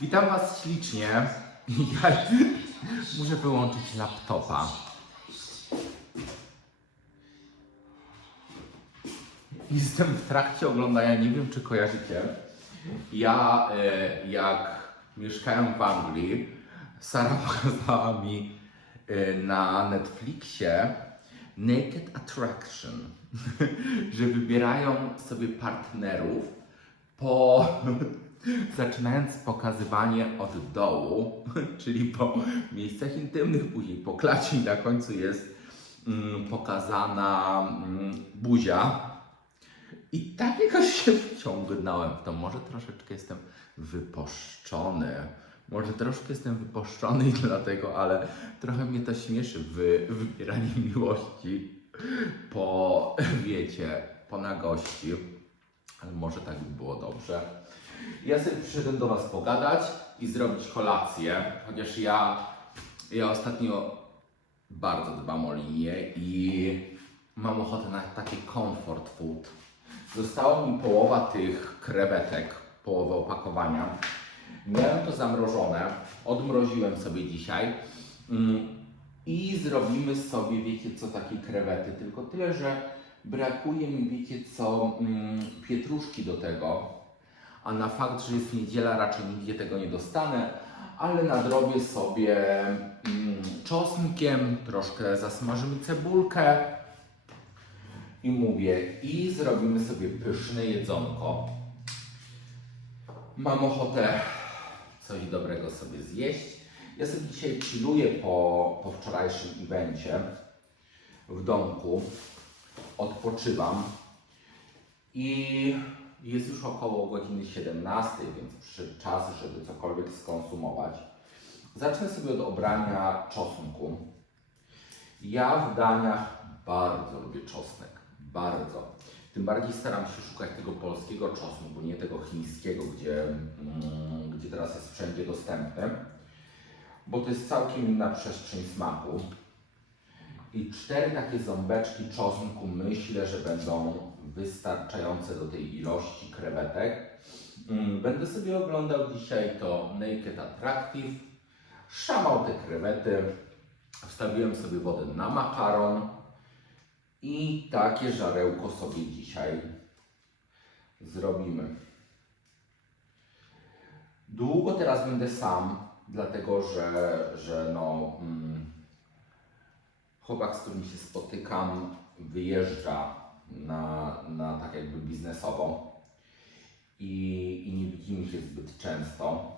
Witam Was ślicznie. Ja muszę wyłączyć laptopa. Jestem w trakcie oglądania, nie wiem czy kojarzycie. Ja, e, jak mieszkałem w Anglii, Sara pokazała mi e, na Netflixie Naked Attraction, że wybierają sobie partnerów po zaczynając pokazywanie od dołu, czyli po miejscach intymnych, później po klacie i na końcu jest mm, pokazana mm, buzia. I tak jakoś się wciągnąłem w to. Może troszeczkę jestem wypuszczony. Może troszkę jestem wypuszczony i dlatego, ale trochę mnie to śmieszy wy, wybieranie miłości po, wiecie, po nagości. Ale może tak by było dobrze. Ja sobie przyszedłem do Was pogadać i zrobić kolację, chociaż ja, ja ostatnio bardzo dbam o linię i mam ochotę na taki comfort food. Została mi połowa tych krewetek, połowa opakowania. Miałem to zamrożone, odmroziłem sobie dzisiaj mm, i zrobimy sobie, wiecie co, takie krewety, tylko tyle, że brakuje mi, wiecie co, mm, pietruszki do tego, a na fakt, że jest niedziela, raczej nigdzie tego nie dostanę, ale nadrobię sobie mm, czosnkiem, troszkę zasmażymy cebulkę i mówię, i zrobimy sobie pyszne jedzonko. Mam ochotę coś dobrego sobie zjeść. Ja sobie dzisiaj chilluję po, po wczorajszym evencie w domku. Odpoczywam i jest już około godziny 17, więc przyszedł czas, żeby cokolwiek skonsumować. Zacznę sobie od obrania czosnku. Ja w daniach bardzo lubię czosnek. Bardzo. Tym bardziej staram się szukać tego polskiego czosnku, nie tego chińskiego, gdzie, mm, gdzie teraz jest wszędzie dostępny. Bo to jest całkiem inna przestrzeń smaku. I cztery takie ząbeczki czosnku myślę, że będą wystarczające do tej ilości krewetek. Mm, Będę sobie oglądał dzisiaj to Naked Attractive. Szamał te krewety. Wstawiłem sobie wodę na makaron. I takie żarełko sobie dzisiaj zrobimy. Długo teraz będę sam, dlatego że, że no, mm, chłopak, z którym się spotykam, wyjeżdża na, na tak jakby biznesowo i, i nie widzimy się zbyt często.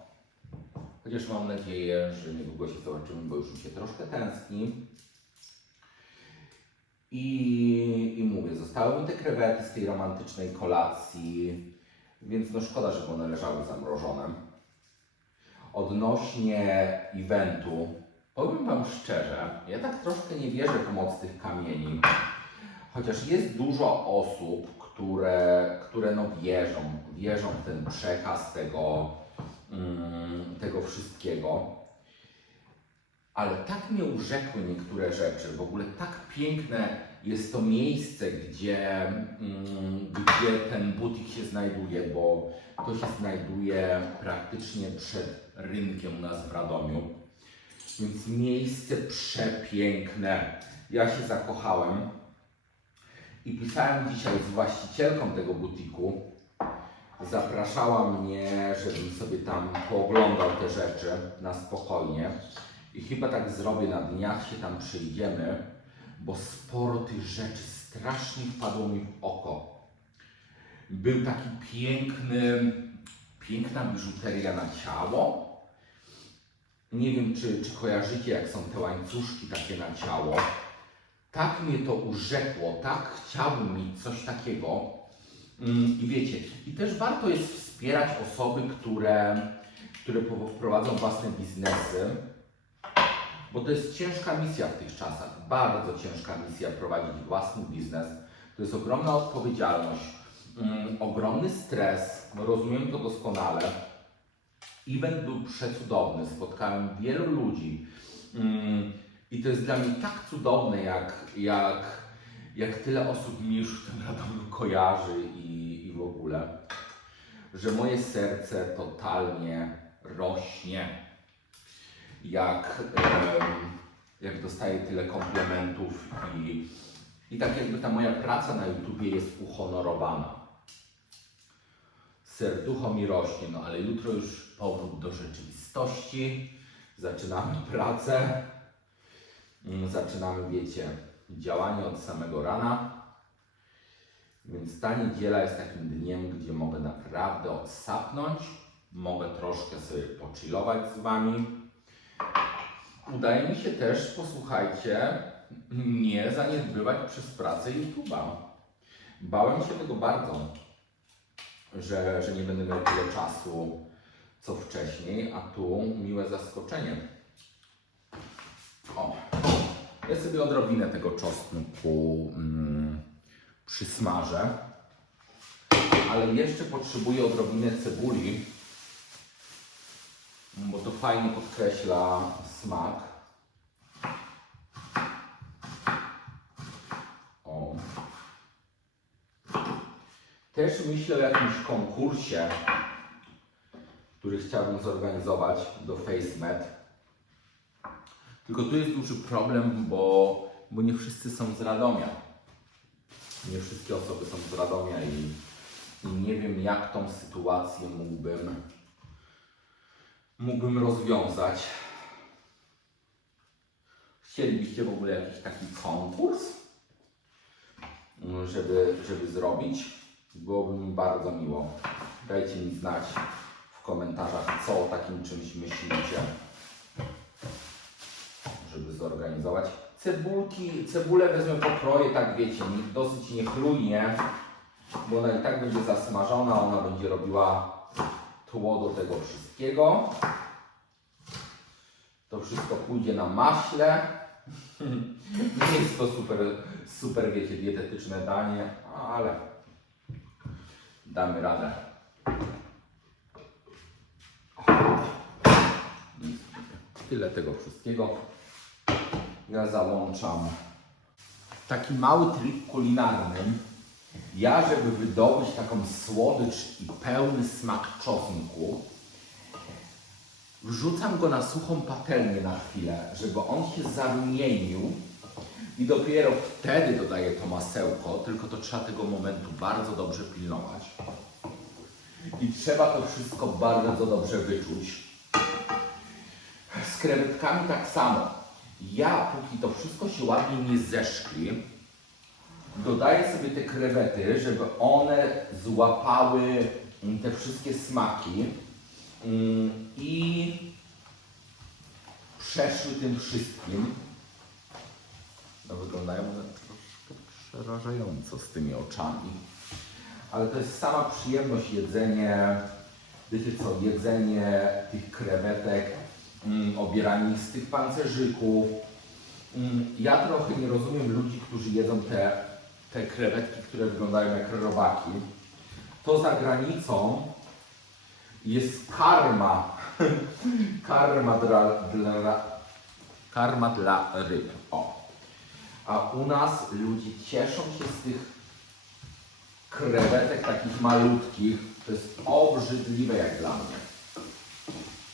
Chociaż mam nadzieję, że niedługo się zobaczymy, bo już mi się troszkę tęskni. I, I mówię, zostały mi te krewety z tej romantycznej kolacji, więc no szkoda, żeby one leżały zamrożone. Odnośnie eventu, powiem Wam szczerze, ja tak troszkę nie wierzę w moc tych kamieni. Chociaż jest dużo osób, które, które no wierzą, wierzą w ten przekaz tego, mm, tego wszystkiego. Ale tak mnie urzekły niektóre rzeczy. W ogóle tak piękne jest to miejsce, gdzie, mm, gdzie ten butik się znajduje, bo to się znajduje praktycznie przed rynkiem u nas w Radomiu. Więc miejsce przepiękne. Ja się zakochałem. I pisałem dzisiaj z właścicielką tego butiku. Zapraszała mnie, żebym sobie tam pooglądał te rzeczy na spokojnie. I chyba tak zrobię, na dniach się tam przyjdziemy, bo sporo tych rzeczy strasznie wpadło mi w oko. Był taki piękny, piękna biżuteria na ciało. Nie wiem, czy, czy kojarzycie, jak są te łańcuszki takie na ciało. Tak mnie to urzekło, tak chciałbym mieć coś takiego. Mm, I wiecie, i też warto jest wspierać osoby, które, które prowadzą własne biznesy, bo to jest ciężka misja w tych czasach. Bardzo ciężka misja prowadzić własny biznes. To jest ogromna odpowiedzialność, mm, ogromny stres. No, rozumiem to doskonale. Event był przecudowny, spotkałem wielu ludzi. I to jest dla mnie tak cudowne, jak, jak, jak tyle osób mnie już w tym Radomiu kojarzy i, i w ogóle, że moje serce totalnie rośnie, jak, jak dostaję tyle komplementów i, i tak jakby ta moja praca na YouTubie jest uhonorowana. Serducho mi rośnie, no ale jutro już powrót do rzeczywistości. Zaczynamy pracę. Zaczynamy, wiecie, działanie od samego rana. Więc ta niedziela jest takim dniem, gdzie mogę naprawdę odsapnąć. Mogę troszkę sobie pochillować z Wami. Udaje mi się też, posłuchajcie, nie zaniedbywać przez pracę YouTube'a. Bałem się tego bardzo, że, że nie będę miał tyle czasu co wcześniej, a tu miłe zaskoczenie. O, ja sobie odrobinę tego czosnku mm, przysmażę, ale jeszcze potrzebuję odrobinę cebuli, bo to fajnie podkreśla smak. O. Też myślę o jakimś konkursie, który chciałbym zorganizować do FaceMed. Tylko tu jest duży problem, bo, bo nie wszyscy są z Radomia. Nie wszystkie osoby są z Radomia i, i nie wiem jak tą sytuację mógłbym, mógłbym rozwiązać. Chcielibyście w ogóle jakiś taki konkurs, żeby, żeby zrobić? Byłoby mi bardzo miło. Dajcie mi znać w komentarzach, co o takim czymś myślicie, żeby zorganizować. Cebulki, cebulę wezmę po kroje, tak wiecie, dosyć niechlujnie, bo ona i tak będzie zasmażona, ona będzie robiła tło do tego wszystkiego. To wszystko pójdzie na maśle. Nie jest to super, super wiecie, dietetyczne danie, ale damy radę. Tyle tego wszystkiego. Ja załączam taki mały trik kulinarny. Ja, żeby wydobyć taką słodycz i pełny smak czosnku, wrzucam go na suchą patelnię na chwilę, żeby on się zarumienił i dopiero wtedy dodaję to masełko, tylko to trzeba tego momentu bardzo dobrze pilnować. I trzeba to wszystko bardzo dobrze wyczuć. Z krewetkami tak samo. Ja, póki to wszystko się ładnie nie zeszkli, dodaję sobie te krewety, żeby one złapały mm, te wszystkie smaki mm, i przeszły tym wszystkim. No wyglądają one troszkę przerażająco z tymi oczami. Ale to jest sama przyjemność jedzenie, wiecie co, jedzenie tych krewetek, mm, obieranie ich z tych pancerzyków. Mm, ja trochę nie rozumiem ludzi, którzy jedzą te, te krewetki, które wyglądają jak robaki. To za granicą jest karma. karma dla, dla, karma dla ryb. O. A u nas ludzie cieszą się z tych krewetek takich malutkich. To jest obrzydliwe jak dla mnie.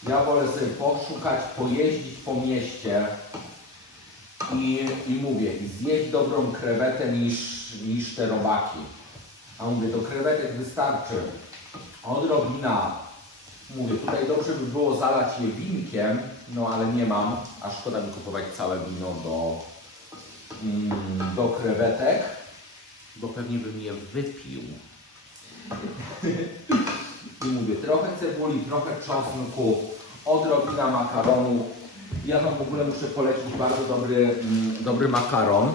Ja wolę sobie poszukać, pojeździć po mieście i, i mówię, i zjeść dobrą krewetę niż, niż te robaki. A mówię, do krewetek wystarczy odrobina. Mówię, tutaj dobrze by było zalać je winkiem, no ale nie mam, a szkoda mi kupować całe wino do, mm, do krewetek, bo pewnie bym je wypił. I mówię, trochę cebuli, trochę czosnku, odrobina makaronu. Ja Wam w ogóle muszę polecić bardzo dobry, mm, dobry makaron.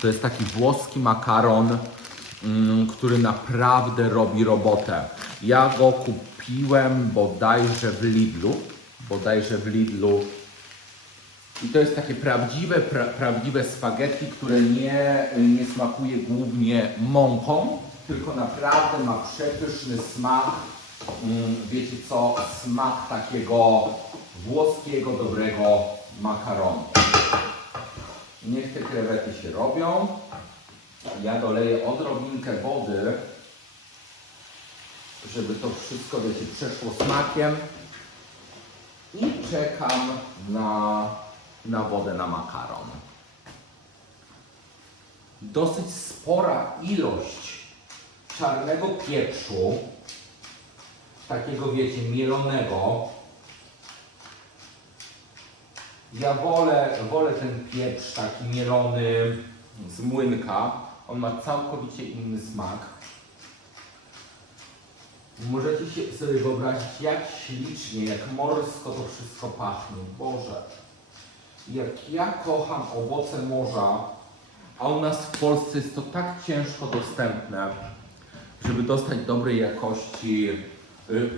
To jest taki włoski makaron, mm, który naprawdę robi robotę. Ja go kupiłem bodajże w Lidlu. Bodajże w Lidlu. I to jest takie prawdziwe, pra, prawdziwe spaghetti, które nie, nie smakuje głównie mąką, tylko naprawdę ma przepyszny smak. Mm, Wiecie co? Smak takiego włoskiego, dobrego makaronu. Niech te krewety się robią. Ja doleję odrobinkę wody, żeby to wszystko, wiecie, przeszło smakiem. czekam na, na wodę na makaron. Dosyć spora ilość czarnego pieprzu, takiego wiecie, mielonego. Ja wolę, wolę ten pieprz taki mielony z młynka. On ma całkowicie inny smak. Możecie się sobie wyobrazić, jak ślicznie, jak morsko to wszystko pachnie. Boże, jak ja kocham owoce morza, a u nas w Polsce jest to tak ciężko dostępne, żeby dostać dobrej jakości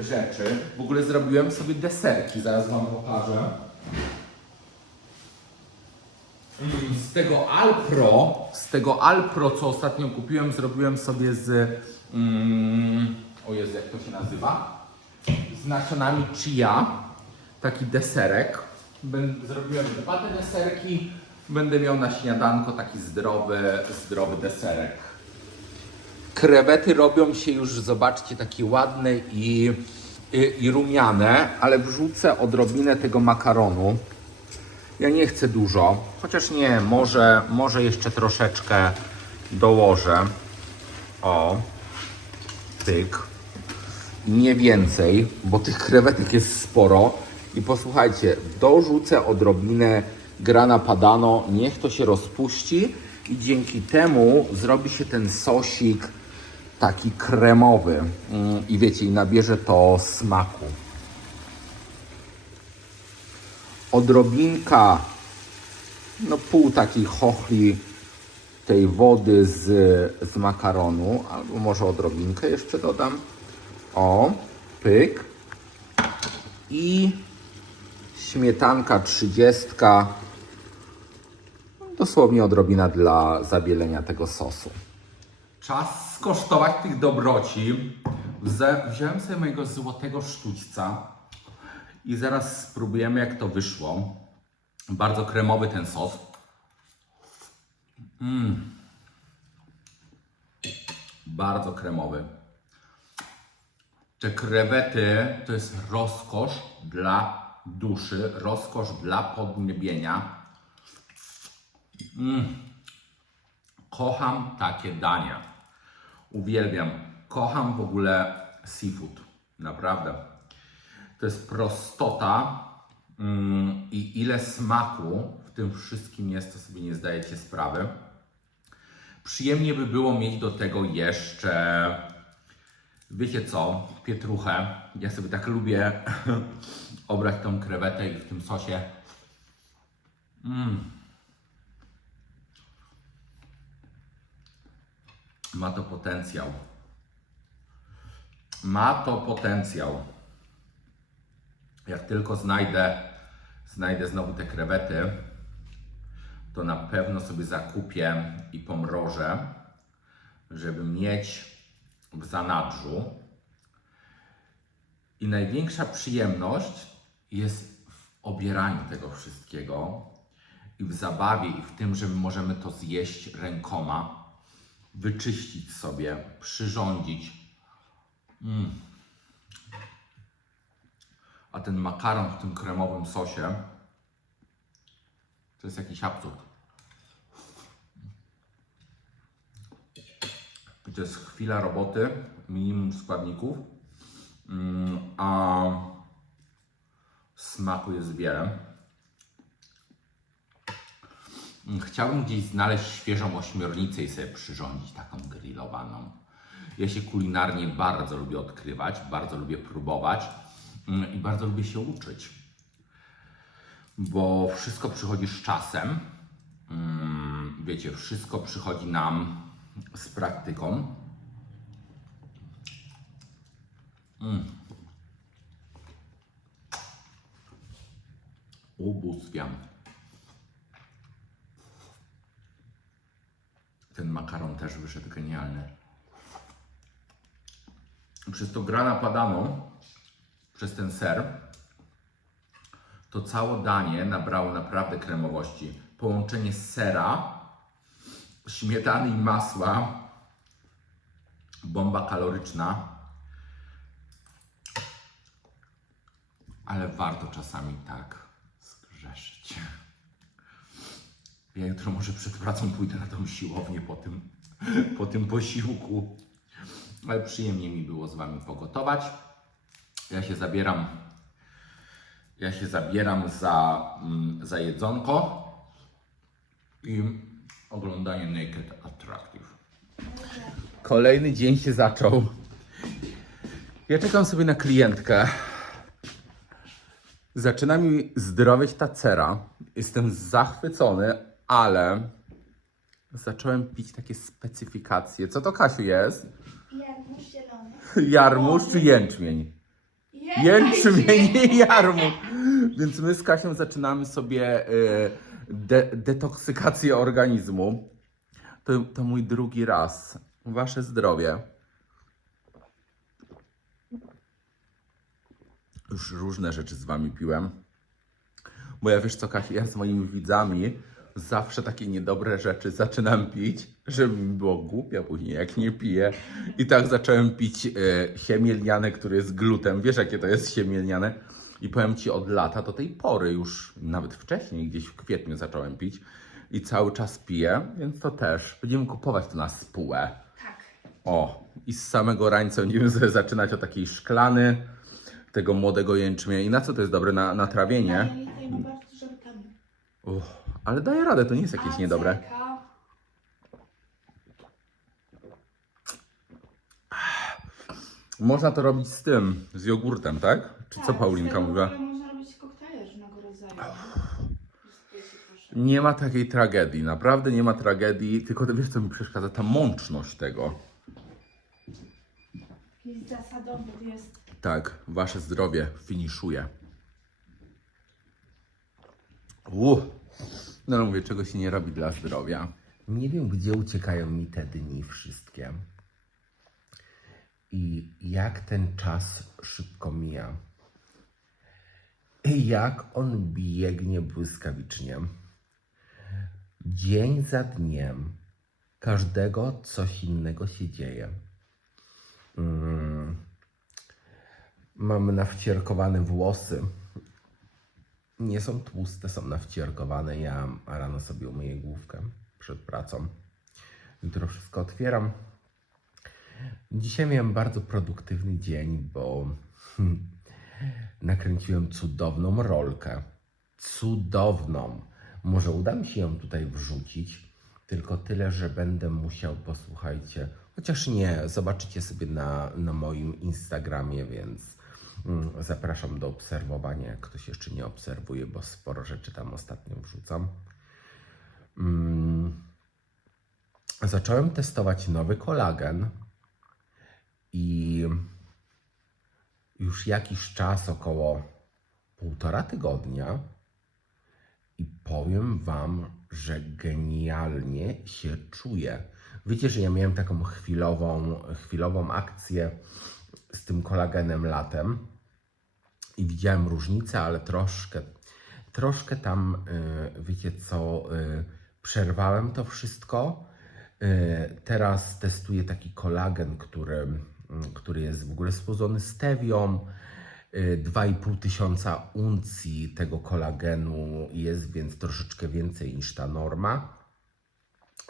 rzeczy. W ogóle zrobiłem sobie deserki, zaraz Wam pokażę. Mm, Z tego Alpro, z tego Alpro, co ostatnio kupiłem, zrobiłem sobie z. Mm, o Jezu, jak to się nazywa? Z nasionami chia. Taki deserek. Zrobiłem dwa te deserki. Będę miał na śniadanko taki zdrowy, zdrowy deserek. Krewety robią się już, zobaczcie, takie ładne i, i, i rumiane, ale wrzucę odrobinę tego makaronu. Ja nie chcę dużo, chociaż nie, może, może jeszcze troszeczkę dołożę. O, tyk. Nie więcej, bo tych krewetek jest sporo. I posłuchajcie, dorzucę odrobinę grana padano, niech to się rozpuści i dzięki temu zrobi się ten sosik taki kremowy. Mm, I wiecie, i nabierze to smaku. odrobinka, no pół takiej chochli tej wody z, z makaronu, albo może odrobinkę jeszcze dodam. O, pyk. I śmietanka trzydziestka, dosłownie odrobina dla zabielenia tego sosu. Czas skosztować tych dobroci. Wziąłem sobie mojego złotego sztućca i zaraz spróbujemy jak to wyszło. Bardzo kremowy ten sos. Mm. Bardzo kremowy. Te krewety to jest rozkosz dla duszy, rozkosz dla podniebienia. Mm. Kocham takie dania. Uwielbiam. Kocham w ogóle seafood. Naprawdę. To jest prostota mm, i ile smaku w tym wszystkim jest, to sobie nie zdajecie sprawy. Przyjemnie by było mieć do tego jeszcze, wiecie co, pietruchę. Ja sobie tak lubię obrać tą krewetę i w tym sosie. Mm. Ma to potencjał. Ma to potencjał. Jak tylko znajdę, znajdę znowu te krewety, to na pewno sobie zakupię i pomrożę, żeby mieć w zanadrzu. I największa przyjemność jest w obieraniu tego wszystkiego i w zabawie, i w tym, że my możemy to zjeść rękoma, wyczyścić sobie, przyrządzić. Mm. A ten makaron w tym kremowym sosie to jest jakiś absurd. To jest chwila roboty, minimum składników, mm, a smaku jest wiele. Mm, Chciałbym gdzieś znaleźć świeżą ośmiornicę i sobie przyrządzić taką grillowaną. Ja się kulinarnie bardzo lubię odkrywać, bardzo lubię próbować mm, i bardzo lubię się uczyć. Bo wszystko przychodzi z czasem. Mm, Wiecie, wszystko przychodzi nam z praktyką. Mm. Ubóstwiam. Ten makaron też wyszedł genialny. Przez to grana padano, przez ten ser, to całe danie nabrało naprawdę kremowości. Połączenie sera, śmietany i masła, bomba kaloryczna. ale warto czasami tak zgrzeszyć. Ja jutro może przed pracą pójdę na tą siłownię po tym, po tym posiłku. Ale przyjemnie mi było z Wami pogotować. Ja się zabieram, ja się zabieram za, mm, za jedzonko i oglądanie Naked Attractive. Kolejny dzień się zaczął. Ja czekam sobie na klientkę. Zaczyna mi zdrowieć ta cera. Jestem zachwycony, ale zacząłem pić takie specyfikacje. Co to Kasiu jest? Jarmuż zielony. Jarmuż czy jęczmień? Jęczmień i jarmuż. Więc my z Kasią zaczynamy sobie y, de- detoksykację organizmu. To, to mój drugi raz. Wasze zdrowie. Już różne rzeczy z wami piłem. Bo ja wiesz co, Kasia, ja z moimi widzami zawsze takie niedobre rzeczy zaczynam pić, żeby mi było głupio później, jak nie piję. I tak zacząłem pić e, siemielniane, które jest glutem. Wiesz, jakie to jest siemielniane? I powiem Ci, od lata do tej pory, już nawet wcześniej, gdzieś w kwietniu zacząłem pić i cały czas piję, więc to też. Będziemy kupować to na spółę. Tak. O, i z samego rańca będziemy sobie zaczynać o takiej szklany tego młodego jęczmienia. I na co to jest dobre? Na, na trawienie? Najlepiej ma bardzo dużo witamin. Uff, ale daje radę, to nie jest jakieś niedobre. Można to robić z tym, z jogurtem, tak? Czy co Tak, Paulinka z tego w mówiła? ogóle Można robić koktajle różnego rodzaju. nie? Proszę. Nie ma takiej tragedii, naprawdę nie ma tragedii, tylko to wiesz co mi przeszkadza? Ta mączność tego. Jakiś zasadowy jest. Tak, wasze zdrowie finiszuje. Uff. No ale mówię, czego się nie robi dla zdrowia. Nie wiem, gdzie uciekają mi te dni wszystkie. I jak ten czas szybko mija. I jak on biegnie błyskawicznie. Dzień za dniem, każdego coś innego się dzieje. Mm. Mam nawcierkowane włosy. Nie są tłuste, są nawcierkowane. Ja rano sobie umyję główkę przed pracą. Jutro wszystko otwieram. Dzisiaj miałem bardzo produktywny dzień, bo nakręciłem cudowną rolkę. Cudowną. Może uda mi się ją tutaj wrzucić, tylko tyle, że będę musiał, posłuchajcie, chociaż nie, zobaczycie sobie na, na moim Instagramie, więc zapraszam do obserwowania, jak ktoś jeszcze nie obserwuje, bo sporo rzeczy tam ostatnio wrzucam. Mm, zacząłem testować nowy kolagen i już jakiś czas, około półtora tygodnia, i powiem Wam, że genialnie się czuję. Wiecie, że ja miałem taką chwilową, chwilową akcję z tym kolagenem latem i widziałem różnicę, ale troszkę, troszkę tam, y, wiecie co, y, przerwałem to wszystko. Y, Teraz testuję taki kolagen, który, który jest w ogóle spłodzony stewią. Y, 2,5 tysiąca uncji tego kolagenu jest, więc troszeczkę więcej niż ta norma.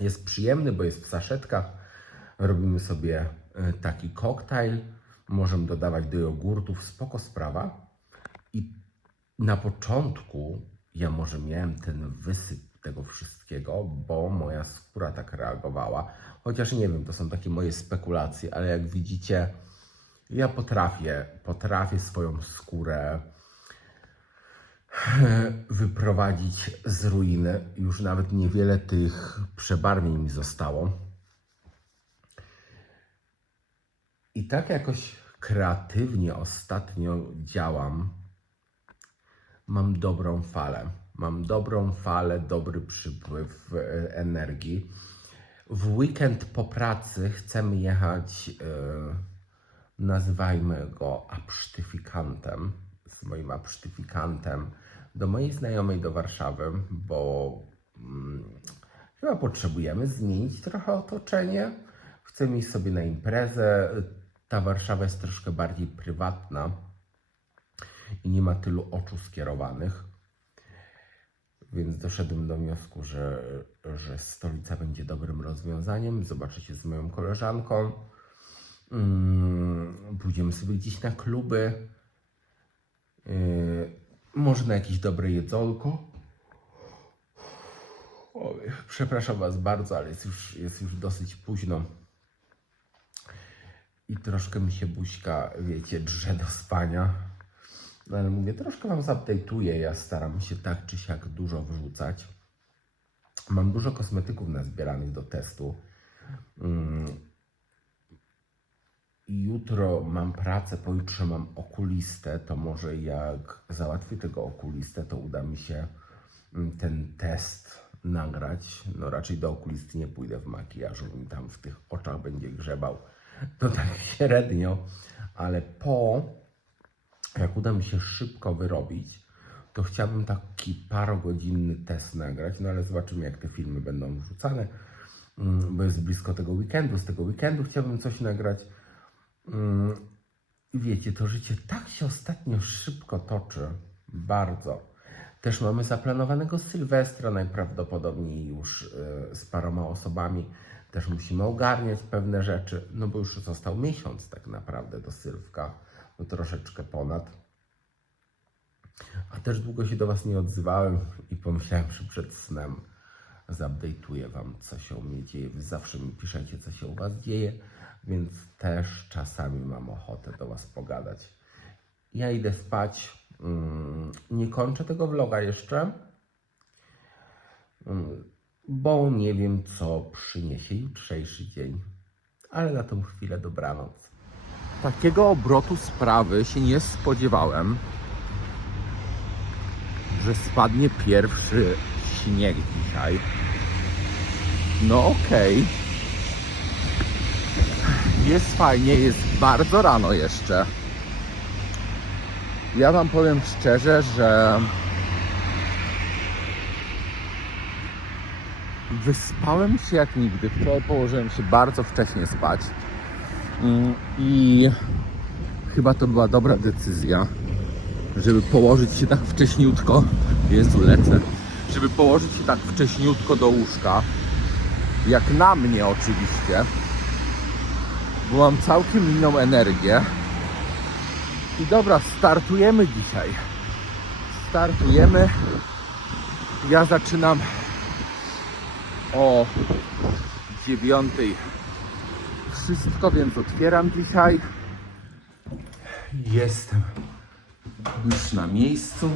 Jest przyjemny, bo jest w saszetkach. Robimy sobie taki koktajl. Możemy dodawać do jogurtów, spoko sprawa. I na początku ja może miałem ten wysyp tego wszystkiego, bo moja skóra tak reagowała. Chociaż nie wiem, to są takie moje spekulacje, ale jak widzicie, ja potrafię, potrafię swoją skórę wyprowadzić z ruiny. Już nawet niewiele tych przebarwień mi zostało. I tak jakoś kreatywnie ostatnio działam. Mam dobrą falę. Mam dobrą falę, dobry przypływ e, energii. W weekend po pracy chcemy jechać, nazywajmy go absztyfikantem, z moim absztyfikantem, do mojej znajomej do Warszawy, bo mm, chyba potrzebujemy zmienić trochę otoczenie. Chcemy iść sobie na imprezę. Ta Warszawa jest troszkę bardziej prywatna. i nie ma tylu oczu skierowanych. Więc doszedłem do wniosku, że, że stolica będzie dobrym rozwiązaniem. Zobaczę się z moją koleżanką. Mm, Pójdziemy sobie gdzieś na kluby. Yy, może na jakieś dobre jedzonko. Przepraszam Was bardzo, ale jest już, jest już dosyć późno. I troszkę mi się buźka, wiecie, drze do spania. No ale mówię, troszkę Wam zupdate'uję. Ja staram się tak czy siak dużo wrzucać. Mam dużo kosmetyków nazbieranych do testu. Mm. Jutro mam pracę, pojutrze mam okulistę. To może jak załatwię tego okulistę, to uda mi się mm, ten test nagrać. No raczej do okulisty nie pójdę w makijażu, mi tam w tych oczach będzie grzebał. To tak średnio, ale po, jak uda mi się szybko wyrobić, to chciałbym taki parogodzinny test nagrać, no ale zobaczymy jak te filmy będą wrzucane, mm, bo jest blisko tego weekendu, z tego weekendu chciałbym coś nagrać. Mm, I wiecie, to życie tak się ostatnio szybko toczy, bardzo. Też mamy zaplanowanego Sylwestra najprawdopodobniej już y, z paroma osobami. Też musimy ogarniać pewne rzeczy, no bo już został miesiąc tak naprawdę do Sylwka, no troszeczkę ponad. A też długo się do Was nie odzywałem i pomyślałem, że przed snem zupdate'uję Wam, co się u mnie dzieje. Wy zawsze mi piszecie, co się u Was dzieje, więc też czasami mam ochotę do Was pogadać. Ja idę spać. Mm, Nie kończę tego vloga jeszcze, mm, bo nie wiem, co przyniesie jutrzejszy dzień. Ale na tą chwilę dobranoc. Takiego obrotu sprawy się nie spodziewałem, że spadnie pierwszy śnieg dzisiaj. No okej. Jest fajnie, jest bardzo rano jeszcze. Ja Wam powiem szczerze, że wyspałem się jak nigdy. Wczoraj położyłem się bardzo wcześnie spać Mm, i chyba to była dobra decyzja, żeby położyć się tak wcześniutko. Jezu, lecę. Żeby położyć się tak wcześniutko do łóżka, jak na mnie oczywiście, bo mam całkiem inną energię. I dobra, startujemy dzisiaj. Startujemy. Ja zaczynam o dziewiątej wszystko, więc otwieram dzisiaj. Jestem już na miejscu.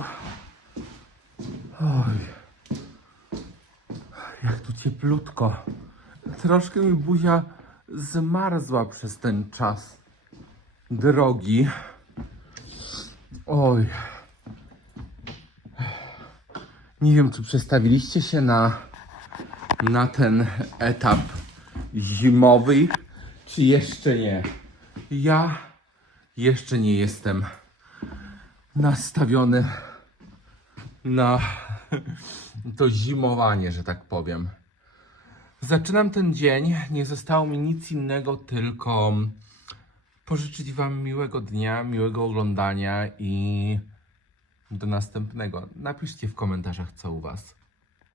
Oj, jak tu cieplutko. Troszkę mi buzia zmarzła przez ten czas drogi. Oj. Nie wiem, czy przestawiliście się na, na ten etap zimowy, czy jeszcze nie. Ja jeszcze nie jestem nastawiony na to zimowanie, że tak powiem. Zaczynam ten dzień. Nie zostało mi nic innego, tylko pożyczyć Wam miłego dnia, miłego oglądania i do następnego. Napiszcie w komentarzach, co u Was.